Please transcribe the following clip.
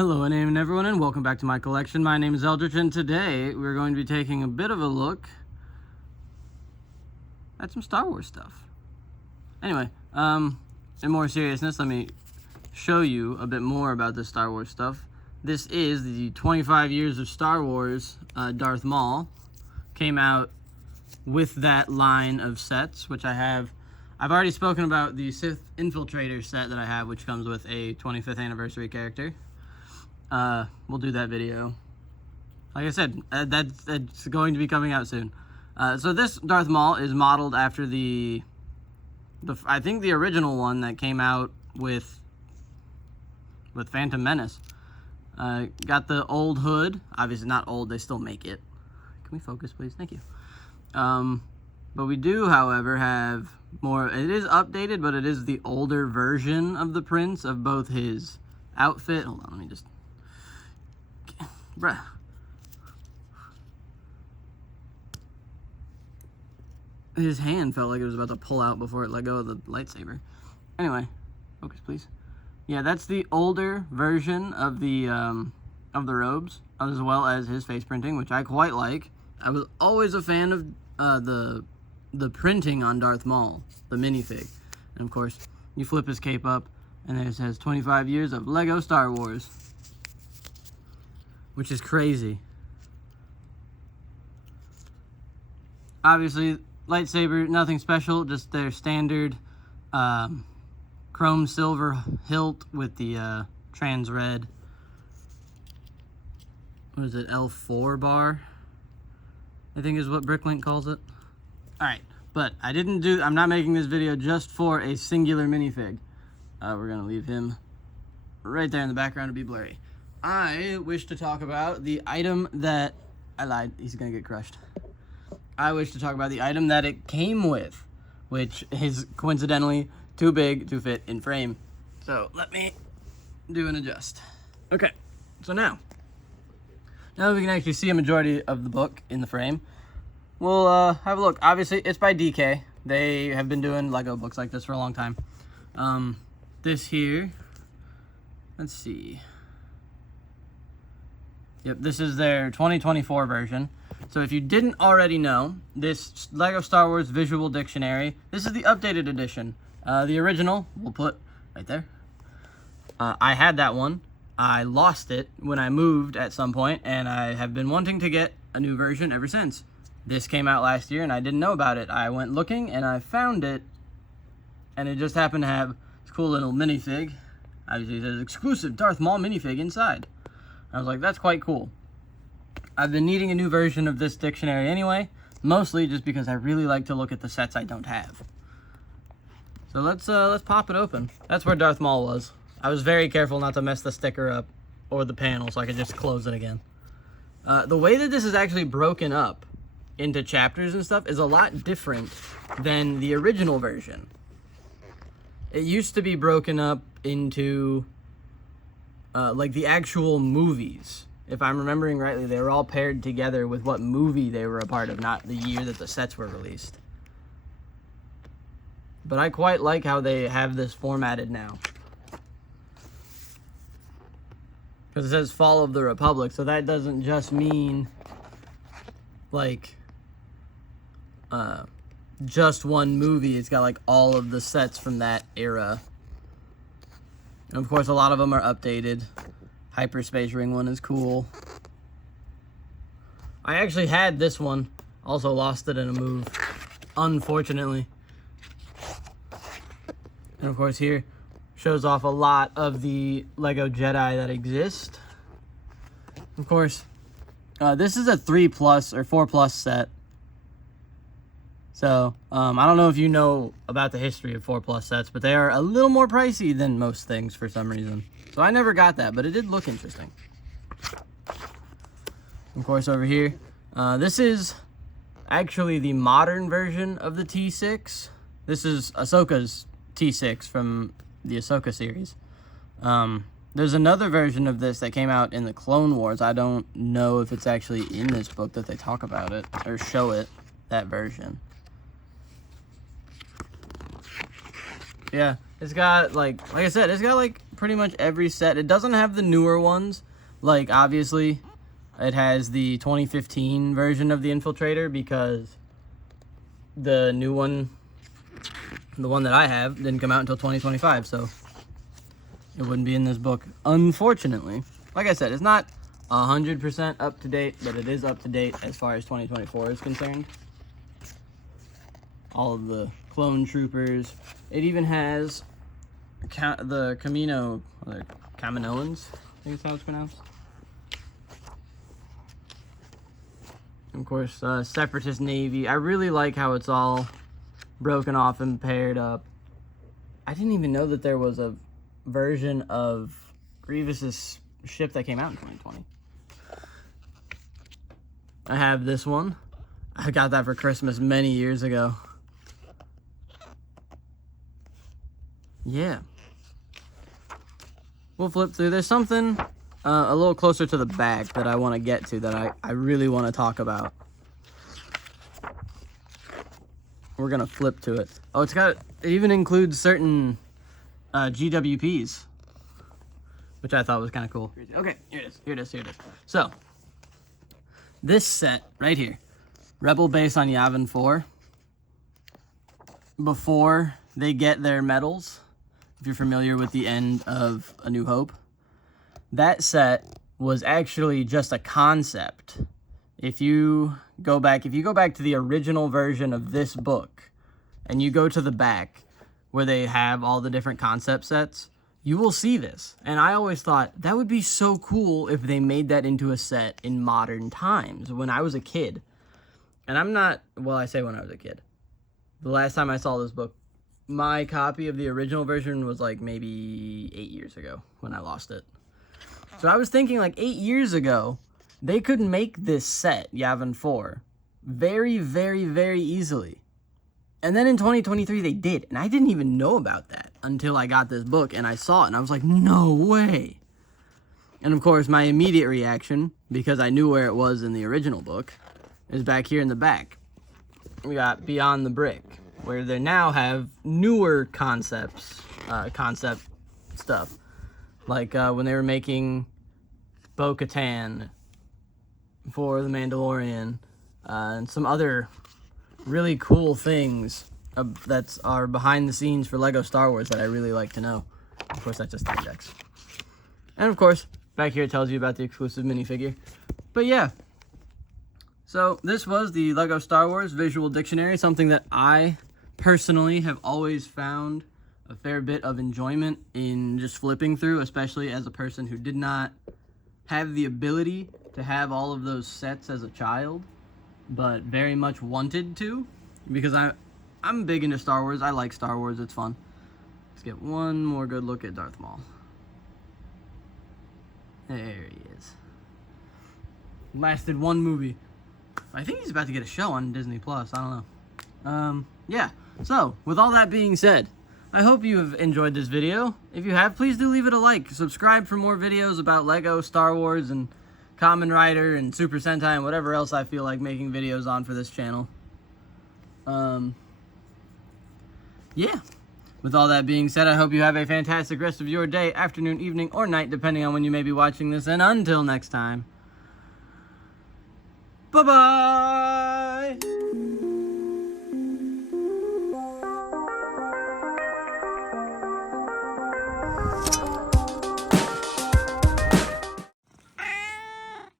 Hello and everyone, and welcome back to my collection. My name is Eldritch, and today we're going to be taking a bit of a look at some Star Wars stuff. Anyway, in more seriousness, let me show you a bit more about this Star Wars stuff. This is the 25 years of Star Wars. Darth Maul came out with that line of sets, which I have. I've already spoken about the Sith Infiltrator set that I have, which comes with a 25th anniversary character. We'll do that video. Like I said, that's going to be coming out soon. So this Darth Maul is modeled after the I think the original one that came out with Phantom Menace. Got the old hood. Obviously not old, they still make it. Can we focus, please? Thank you. But we do, however, have more. It is updated, but it is the older version of the Prince, of both his outfit. Hold on, let me just... Bruh. His hand felt like it was about to pull out before it let go of the lightsaber. Anyway, focus, please. Yeah, that's the older version of the robes, as well as his face printing, which I quite like. I was always a fan of the printing on Darth Maul, the minifig. And of course, you flip his cape up, and there it says 25 years of Lego Star Wars. Which is crazy. Obviously, lightsaber, nothing special, just their standard chrome silver hilt with the trans red. What is it, L4 bar? I think is what Bricklink calls it. Alright, but I'm not making this video just for a singular minifig. We're gonna leave him right there in the background to be blurry. I wish to talk about the item that... I lied, he's gonna get crushed. I wish to talk about the item that it came with, which is coincidentally too big to fit in frame. So let me do an adjust. Okay, so now that we can actually see a majority of the book in the frame, we'll have a look. Obviously, it's by DK. They have been doing Lego books like this for a long time. This here, let's see. Yep, this is their 2024 version. So if you didn't already know, this Lego Star Wars Visual Dictionary, this is the updated edition. The original, we'll put right there. I had that one. I lost it when I moved at some point, and I have been wanting to get a new version ever since. This came out last year, and I didn't know about it. I went looking, and I found it, and it just happened to have this cool little minifig. Obviously, it says exclusive Darth Maul minifig inside. I was like, that's quite cool. I've been needing a new version of this dictionary anyway, mostly just because I really like to look at the sets I don't have. So let's pop it open. That's where Darth Maul was. I was very careful not to mess the sticker up or the panel, so I could just close it again. The way that this is actually broken up into chapters and stuff is a lot different than the original version. It used to be broken up into like the actual movies. If I'm remembering rightly, they were all paired together with what movie they were a part of, not the year that the sets were released. But I quite like how they have this formatted now. Because it says Fall of the Republic, so that doesn't just mean like just one movie. It's got like all of the sets from that era. And of course, a lot of them are updated. Hyperspace Ring one is cool. I actually had this one. Also lost it in a move, unfortunately. And of course here, shows off a lot of the Lego Jedi that exist. Of course, this is a 3+ or 4+ set. So, I don't know if you know about the history of 4+ sets, but they are a little more pricey than most things for some reason. So I never got that, but it did look interesting. Of course, over here, this is actually the modern version of the T6. This is Ahsoka's T6 from the Ahsoka series. There's another version of this that came out in the Clone Wars. I don't know if it's actually in this book that they talk about it or show it, that version. Yeah, it's got like I said, it's got like pretty much every set. It doesn't have the newer ones. Like, obviously, it has the 2015 version of the Infiltrator because the new one, the one that I have, didn't come out until 2025, so it wouldn't be in this book, unfortunately. Like I said, it's not 100% up to date, but it is up to date as far as 2024 is concerned. All of the clone troopers. It even has the Kaminoans, I think is how it's pronounced. Of course, Separatist Navy. I really like how it's all broken off and paired up. I didn't even know that there was a version of Grievous's ship that came out in 2020. I have this one. I got that for Christmas many years ago. Yeah. We'll flip through. There's something a little closer to the back that I want to get to that I really want to talk about. We're going to flip to it. Oh, it even includes certain GWPs, which I thought was kind of cool. Okay, here it is. So, this set right here, Rebel Base on Yavin 4, before they get their medals, if you're familiar with the end of A New Hope, that set was actually just a concept. If you go back to the original version of this book, and you go to the back where they have all the different concept sets, you will see this. And I always thought that would be so cool if they made that into a set in modern times. When I was a kid, and I say when I was a kid, the last time I saw this book, my copy of the original version was like maybe 8 years ago when I lost it. So I was thinking like 8 years ago, they could make this set, Yavin 4, very, very, very easily. And then in 2023, they did. And I didn't even know about that until I got this book and I saw it. And I was like, no way. And of course, my immediate reaction, because I knew where it was in the original book, is back here in the back. We got Beyond the Brick, where they now have newer concept stuff. Like when they were making Bo-Katan for The Mandalorian, and some other really cool things that are behind the scenes for LEGO Star Wars that I really like to know. Of course, that's just 3 decks. And of course, back here it tells you about the exclusive minifigure. But yeah. So this was the LEGO Star Wars Visual Dictionary, something that I personally have always found a fair bit of enjoyment in just flipping through, especially as a person who did not have the ability to have all of those sets as a child, but very much wanted to, because I'm big into Star Wars. I like Star Wars. It's fun. Let's get one more good look at Darth Maul. There he is. Lasted one movie. I think he's about to get a show on Disney Plus. I don't know. Yeah. So, with all that being said, I hope you have enjoyed this video. If you have, please do leave it a like. Subscribe for more videos about LEGO, Star Wars, and Kamen Rider, and Super Sentai, and whatever else I feel like making videos on for this channel. Yeah. With all that being said, I hope you have a fantastic rest of your day, afternoon, evening, or night, depending on when you may be watching this. And until next time, bye-bye!